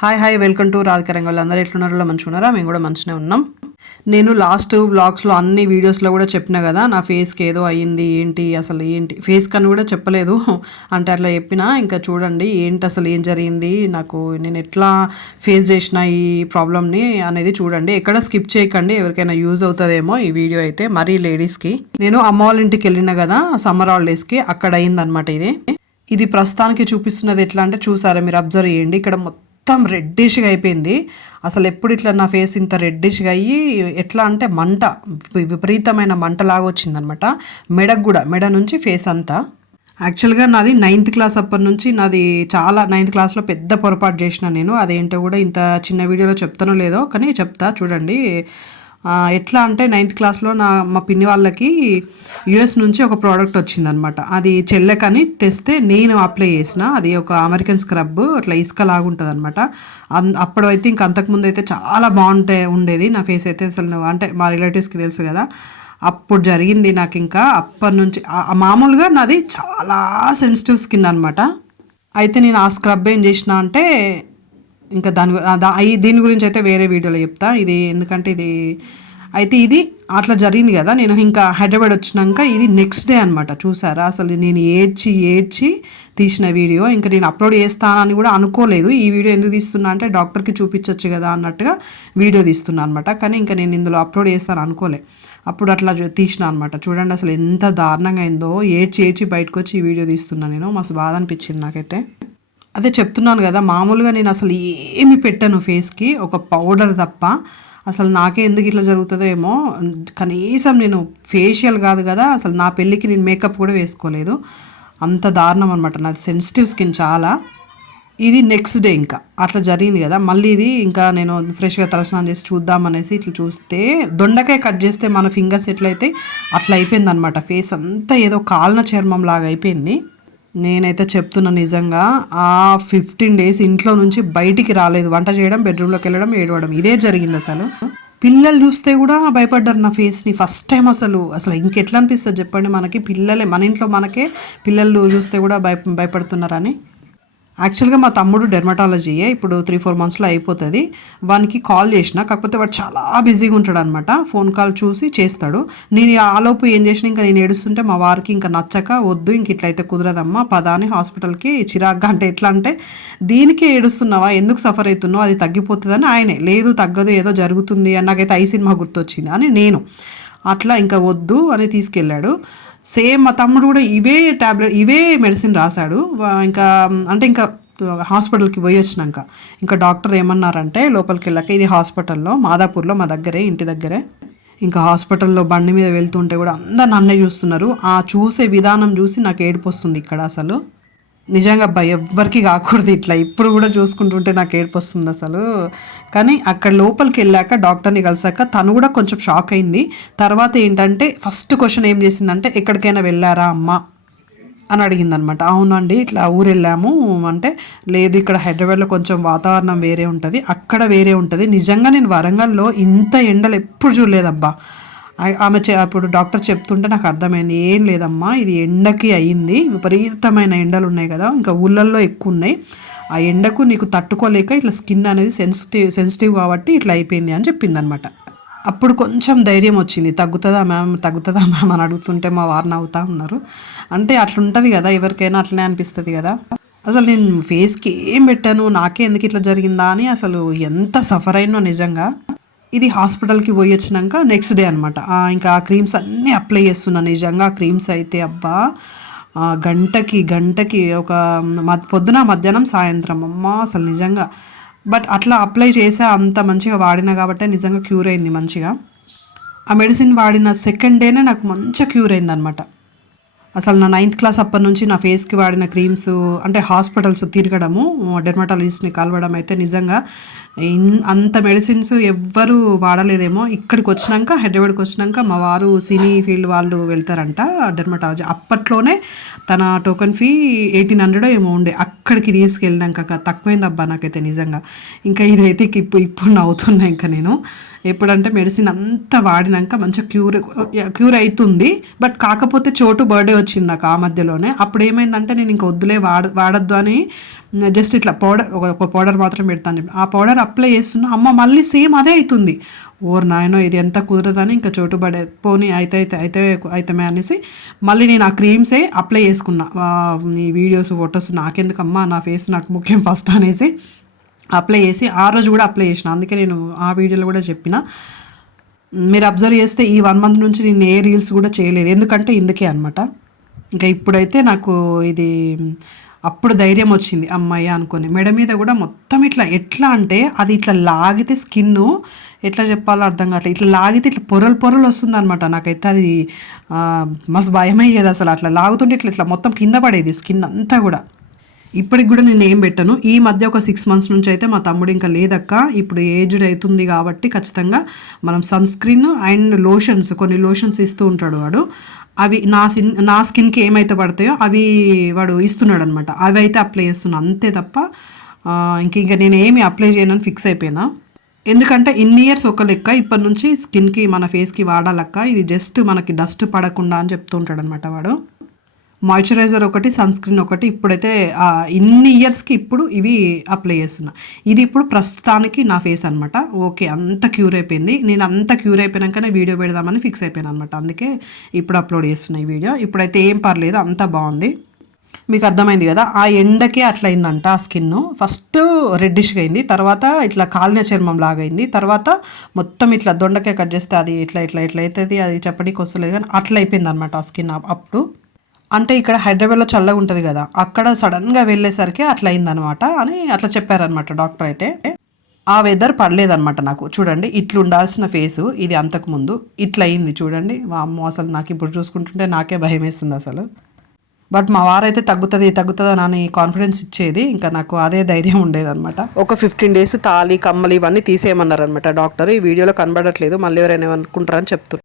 Hi hi welcome to Radhikaranga వాళ్ళు అందరూ ఎట్లున్నారో? మంచిగున్నారా మేము కూడా మంచిగానే ఉన్నాం. నేను లాస్ట్ బ్లాగ్స్లో అన్ని వీడియోస్లో కూడా చెప్పిన కదా నా ఫేస్కి ఏదో అయ్యింది ఏంటి అసలు ఏంటి? ఫేస్ కని కూడా చెప్పలేదు. అంటే అట్లా చెప్పిన ఇంకా చూడండి ఏంటి అసలు ఏం జరిగింది నాకు నేను ఎట్లా ఫేస్ చేసిన ఈ ప్రాబ్లమ్ని అనేది చూడండి. ఎక్కడ స్కిప్ చేయకండి ఎవరికైనా యూజ్ అవుతుందేమో ఈ వీడియో అయితే మరీ లేడీస్కి నేను అమ్మ వాళ్ళ ఇంటికి వెళ్ళిన కదా సమ్మర్ హాలిడేస్కి అక్కడ అయిందనమాట ఇది. ఇది ప్రస్తుతానికి చూపిస్తున్నది ఎట్లా అంటే చూసారా మీరు అబ్జర్వ్ చేయండి. ఇక్కడ మొత్తం మొత్తం రెడ్డిష్గా అయిపోయింది. అసలు ఎప్పుడు ఇట్లా నా ఫేస్ ఇంత రెడ్డిష్గా అయ్యి ఎట్లా అంటే మంట విపరీతమైన మంటలాగా వచ్చిందనమాట మెడకు కూడా మెడ నుంచి ఫేస్ అంతా. యాక్చువల్గా నాది నైన్త్ క్లాస్ అప్పటి నుంచి నాది చాలా నైన్త్ క్లాస్లో పెద్ద పొరపాటు చేసిన నేను. అదేంటో కూడా ఇంత చిన్న వీడియోలో చెప్తానో లేదో కానీ చెప్తా చూడండి. ఎట్లా అంటే నైన్త్ క్లాస్లో నా మా పిన్ని వాళ్ళకి యుఎస్ నుంచి ఒక ప్రోడక్ట్ వచ్చిందనమాట అది చెల్లెకని తెస్తే నేను అప్లై చేసిన. అది ఒక అమెరికన్ స్క్రబ్ అట్లా ఇసుక లాగుంటుంది అనమాట అప్పుడు అయితే ఇంక అంతకుముందు అయితే చాలా బాగుంటే ఉండేది. నా ఫేస్ అయితే అసలు అంటే మా రిలేటివ్స్కి తెలుసు కదా. అప్పుడు జరిగింది నాకు ఇంకా అప్పటి నుంచి మామూలుగా నాది చాలా సెన్సిటివ్ స్కిన్ అనమాట అయితే నేను ఆ స్క్రబ్ ఏం చేసిన అంటే ఇంకా దాని గు- దీని గురించి అయితే వేరే వీడియోలో చెప్తా. ఇది ఎందుకంటే ఇది అయితే ఇది అట్లా జరిగింది కదా. నేను ఇంకా హైదరాబాద్ వచ్చినాక ఇది నెక్స్ట్ డే అనమాట చూసారా? అసలు నేను ఏడ్చి ఏడ్చి తీసిన వీడియో. ఇంకా నేను అప్లోడ్ చేస్తానని కూడా అనుకోలేదు. ఈ వీడియో ఎందుకు తీస్తున్నా అంటే డాక్టర్కి చూపించవచ్చు కదా అన్నట్టుగా వీడియో తీస్తున్నా అనమాట కానీ ఇంకా నేను ఇందులో అప్లోడ్ చేస్తాను అనుకోలే. అప్పుడు అట్లా తీసిన అనమాట చూడండి అసలు ఎంత దారుణంగా అయిందో. ఏడ్చి ఏడ్చి బయటకు వచ్చి ఈ వీడియో తీస్తున్నా నేను. మస్తు బాధ అనిపించింది నాకైతే. అదే చెప్తున్నాను కదా మామూలుగా నేను అసలు ఏమి పెట్టాను ఫేస్కి ఒక పౌడర్ తప్ప. అసలు నాకే ఎందుకు ఇట్లా జరుగుతుందో ఏమో కనీసం నేను ఫేషియల్ కాదు కదా అసలు నా పెళ్ళికి నేను మేకప్ కూడా వేసుకోలేదు. అంత దారుణం అనమాట నాది సెన్సిటివ్ స్కిన్ చాలా. ఇది నెక్స్ట్ డే ఇంకా అట్లా జరిగింది కదా. మళ్ళీ ఇది ఇంకా నేను ఫ్రెష్గా తలస్నానం చేసి చూద్దామనేసి ఇట్లా చూస్తే దొండకాయ కట్ చేస్తే మన ఫింగర్స్ ఎట్లయితే అట్లా అయిపోయింది అనమాట ఫేస్ అంతా ఏదో కాలిన చర్మం లాగా అయిపోయింది. నేనైతే చెప్తున్నా నిజంగా ఆ ఫిఫ్టీన్ డేస్ ఇంట్లో నుంచి బయటికి రాలేదు. వంట చేయడం బెడ్రూమ్లోకి వెళ్ళడం ఏడవడం ఇదే జరిగింది అసలు. పిల్లలు చూస్తే కూడా భయపడ్డారు నా ఫేస్ని. ఫస్ట్ టైం అసలు అసలు ఇంకెట్లా అనిపిస్తుంది చెప్పండి మనకి. పిల్లలే మన ఇంట్లో మనకే పిల్లలు చూస్తే కూడా భయ భయపడుతున్నారని. యాక్చువల్గా మా తమ్ముడు డెర్మటాలజీయే ఇప్పుడు త్రీ ఫోర్ మంత్స్లో అయిపోతుంది. వానికి కాల్ చేసిన కాకపోతే వాడు చాలా బిజీగా ఉంటాడు అనమాట ఫోన్ కాల్ చూసి చేస్తాడు. నేను ఆలోపు ఏం చేసిన ఇంకా నేను ఏడుస్తుంటే మా వారికి ఇంకా నచ్చక వద్దు ఇంక ఇట్లయితే కుదరదమ్మా పదాని హాస్పిటల్కి చిరాగ్గా అంటే ఎట్లా అంటే దీనికే ఏడుస్తున్నావా? ఎందుకు సఫర్ అవుతున్నావు? అది తగ్గిపోతుందని ఆయనే లేదు తగ్గదు ఏదో జరుగుతుంది అని నాకైతే ఐ సినిమా గుర్తొచ్చింది అని నేను. అట్లా ఇంకా వద్దు అని తీసుకెళ్ళాడు. సేమ్ మా తమ్ముడు కూడా ఇవే టాబ్లెట్ ఇవే మెడిసిన్ రాశాడు. ఇంకా అంటే ఇంకా హాస్పిటల్కి పోయి వచ్చినాక ఇంకా డాక్టర్ ఏమన్నారంటే లోపలికి వెళ్ళాక ఇది హాస్పిటల్లో మాదాపూర్లో మా దగ్గరే ఇంటి దగ్గరే. ఇంకా హాస్పిటల్లో బండి మీద వెళ్తుంటే కూడా అందరు నన్నే చూస్తున్నారు. ఆ చూసే విధానం చూసి నాకు ఏడుపు వస్తుంది ఇక్కడ అసలు. నిజంగా అబ్బా ఎవ్వరికి కాకూడదు ఇట్లా. ఇప్పుడు కూడా చూసుకుంటుంటే నాకు ఏడుపు వస్తుంది అసలు. కానీ అక్కడ లోపలికి వెళ్ళాక డాక్టర్ని కలిసాక తను కూడా కొంచెం షాక్ అయింది. తర్వాత ఏంటంటే ఫస్ట్ క్వశ్చన్ ఏం చేసిందంటే ఎక్కడికైనా వెళ్ళారా అమ్మ? అని అడిగిందనమాట. అవునండి ఇట్లా ఊరు వెళ్ళాము అంటే లేదు ఇక్కడ హైదరాబాద్లో కొంచెం వాతావరణం వేరే ఉంటుంది. అక్కడ వేరే ఉంటుంది. నిజంగా నేను వరంగల్లో ఇంత ఎండలు ఎప్పుడు చూడలేదబ్బా. ఆమె చె- అప్పుడు డాక్టర్ చెప్తుంటే నాకు అర్థమైంది ఏం లేదమ్మా ఇది ఎండకి అయ్యింది విపరీతమైన ఎండలు ఉన్నాయి కదా ఇంకా ఊళ్ళల్లో ఎక్కువ ఉన్నాయి. ఆ ఎండకు నీకు తట్టుకోలేక ఇట్లా స్కిన్ అనేది సెన్సిటివ్ సెన్సిటివ్ కాబట్టి ఇట్లా అయిపోయింది అని చెప్పింది అనమాట అప్పుడు కొంచెం ధైర్యం వచ్చింది. తగ్గుతుందా మ్యామ్? తగ్గుతుందా మ్యామ్? అని అడుగుతుంటే మా వారు నవ్వుతా ఉన్నారు. అంటే అట్లుంటుంది కదా ఎవరికైనా అట్లనే అనిపిస్తుంది కదా. అసలు నేను ఫేస్కి ఏం పెట్టాను నాకే ఎందుకు ఇట్లా జరిగిందా అని అసలు ఎంత సఫర్ అయినో నిజంగా. ఇది హాస్పిటల్కి పోయి వచ్చినాక నెక్స్ట్ డే అనమాట ఇంకా ఆ క్రీమ్స్ అన్నీ అప్లై చేస్తున్నా. నిజంగా ఆ క్రీమ్స్ అయితే అబ్బా గంటకి గంటకి ఒక మ- పొద్దున మధ్యాహ్నం సాయంత్రం. అమ్మ అసలు నిజంగా. బట్ అట్లా అప్లై చేసే అంత మంచిగా వాడినా కాబట్టి నిజంగా క్యూర్ అయింది మంచిగా. ఆ మెడిసిన్ వాడిన సెకండ్ డేనే నాకు మంచిగా క్యూర్ అయింది అనమాట అసలు నా నైన్త్ క్లాస్ అప్పటి నుంచి నా ఫేస్కి వాడిన క్రీమ్స్ అంటే హాస్పిటల్స్ తిరగడము డెర్మటాలజిస్ట్ని కలవడం అయితే నిజంగా ఇన్- అంత మెడిసిన్స్ ఎవ్వరు వాడలేదేమో. ఇక్కడికి వచ్చినాక హైదరాబాద్కి వచ్చినాక మా వారు సినీ ఫీల్డ్ వాళ్ళు వెళ్తారంట డెర్మటాలజీ అప్పట్లోనే తన టోకెన్ ఫీ ఎయిటీన్ హండ్రెడ్ ఏమో ఉండే. అక్కడికి తీసుకెళ్ళినాక క- తక్కువైంది అబ్బా నాకైతే నిజంగా. ఇంకా ఇదైతే ఇప్పుడు ఇప్పుడు నవ్వుతున్నా ఇంకా నేను. ఎప్పుడంటే మెడిసిన్ అంతా వాడినాక మంచిగా క్యూర్ క్యూర్ అవుతుంది. బట్ కాకపోతే చోటు బర్త్డే వచ్చింది నాకు ఆ మధ్యలోనే. అప్పుడు ఏమైందంటే నేను ఇంక వద్దులే వాడ వాడద్దు అని జస్ట్ ఇట్లా పౌడర్ ఒక పౌడర్ మాత్రం పెడతాను చెప్పి. ఆ పౌడర్ అప్లై చేస్తున్నా అమ్మ మళ్ళీ సేమ్ అదే అవుతుంది ఓర్ నాయనో ఇది ఎంత కుదరదని ఇంకా చోటు పడే పోనీ అయితే అయితే అయితే అయితమే అనేసి మళ్ళీ నేను ఆ క్రీమ్సే అప్లై చేసుకున్నా. ఈ వీడియోస్ ఫొటోస్ నాకెందుకమ్మా నా ఫేస్ నాకు ముఖ్యం ఫస్ట్ అనేసి అప్లై చేసి ఆ రోజు కూడా అప్లై చేసిన. అందుకే నేను ఆ వీడియోలో కూడా చెప్పిన. మీరు అబ్జర్వ్ చేస్తే ఈ వన్ మంత్ నుంచి నేను ఏ రీల్స్ కూడా చేయలేదు. ఎందుకంటే ఇందుకే అనమాట ఇంకా ఇప్పుడైతే నాకు ఇది అప్పుడు ధైర్యం వచ్చింది అమ్మాయి అనుకొని. మెడ మీద కూడా మొత్తం ఇట్లా ఎట్లా అంటే అది ఇట్లా లాగితే స్కిన్ ఎట్లా చెప్పాలో అర్థం కావట్లేదు. ఇట్లా లాగితే ఇట్లా పొరలు పొరలు వస్తుంది అనమాట నాకైతే. అది మస్తు భయం అయ్యేది అసలు. అట్లా లాగుతుంటే ఇట్లా ఇట్లా మొత్తం కింద పడేది స్కిన్ అంతా కూడా. ఇప్పటికి కూడా నేను ఏం పెట్టను. ఈ మధ్య ఒక సిక్స్ మంత్స్ నుంచి అయితే మా తమ్ముడు ఇంకా లేదక్క. ఇప్పుడు ఏజ్డ్ అవుతుంది కాబట్టి ఖచ్చితంగా మనం సన్ స్క్రీన్ అండ్ లోషన్స్ కొన్ని లోషన్స్ ఇస్తూ ఉంటాడు వాడు. అవి నా సిన్ నా స్కిన్కి ఏమైతే పడతాయో అవి వాడు ఇస్తున్నాడు అనమాట అవి అయితే అప్లై చేస్తున్నా అంతే తప్ప ఇంక ఇంకా నేను ఏమి అప్లై చేయనని ఫిక్స్ అయిపోయినా. ఎందుకంటే ఇన్ని ఇయర్స్ ఒక లెక్క ఇప్పటి నుంచి స్కిన్కి మన ఫేస్కి వాడాలక్క ఇది జస్ట్ మనకి డస్ట్ పడకుండా అని చెప్తుంటాడు అనమాట వాడు. మాయిశ్చరైజర్ ఒకటి సన్ స్క్రీన్ ఒకటి ఇప్పుడైతే ఇన్ని ఇయర్స్కి ఇప్పుడు ఇవి అప్లై చేస్తున్నా. ఇది ఇప్పుడు ప్రస్తుతానికి నా ఫేస్ అనమాట ఓకే అంత క్యూర్ అయిపోయింది. నేను అంత క్యూర్ అయిపోయినాకనే వీడియో పెడదామని ఫిక్స్ అయిపోయాను అనమాట అందుకే ఇప్పుడు అప్లోడ్ చేస్తున్నా ఈ వీడియో. ఇప్పుడైతే ఏం పర్లేదు అంత బాగుంది. మీకు అర్థమైంది కదా ఆ ఎండకే అట్లయిందంట ఆ స్కిన్ ఫస్ట్ రెడ్డిష్గా అయింది తర్వాత ఇట్లా కాలిన చర్మం లాగా అయింది తర్వాత మొత్తం ఇట్లా దొండకాయ కట్ చేస్తే అది ఇట్లా ఇట్లా ఇట్లా అవుతుంది అది చెప్పడానికి వస్తలేదు కానీ అట్లా అయిపోయింది అనమాట ఆ స్కిన్ అప్పుడు. అంటే ఇక్కడ హైదరాబాద్లో చల్లగా ఉంటుంది కదా అక్కడ సడన్గా వెళ్ళేసరికి అట్లా అయిందనమాట అని అట్లా చెప్పారనమాట డాక్టర్ అయితే. ఆ వెదర్ పడలేదనమాట నాకు. చూడండి ఇట్లు ఉండాల్సిన ఫేసు ఇది అంతకుముందు ఇట్లా అయింది చూడండి. మా అమ్మ అసలు నాకు ఇప్పుడు చూసుకుంటుంటే నాకే భయం వేస్తుంది అసలు. బట్ మా వారైతే తగ్గుతుంది తగ్గుతుంది అని కాన్ఫిడెన్స్ ఇచ్చేది. ఇంకా నాకు అదే ధైర్యం ఉండేది అనమాట ఒక ఫిఫ్టీన్ డేస్ తాళి కమ్మలు ఇవన్నీ తీసేయమన్నారు అనమాట డాక్టర్. ఈ వీడియోలో కనబడట్లేదు. మళ్ళీ ఎవరైనా అనుకుంటారని చెప్తున్నారు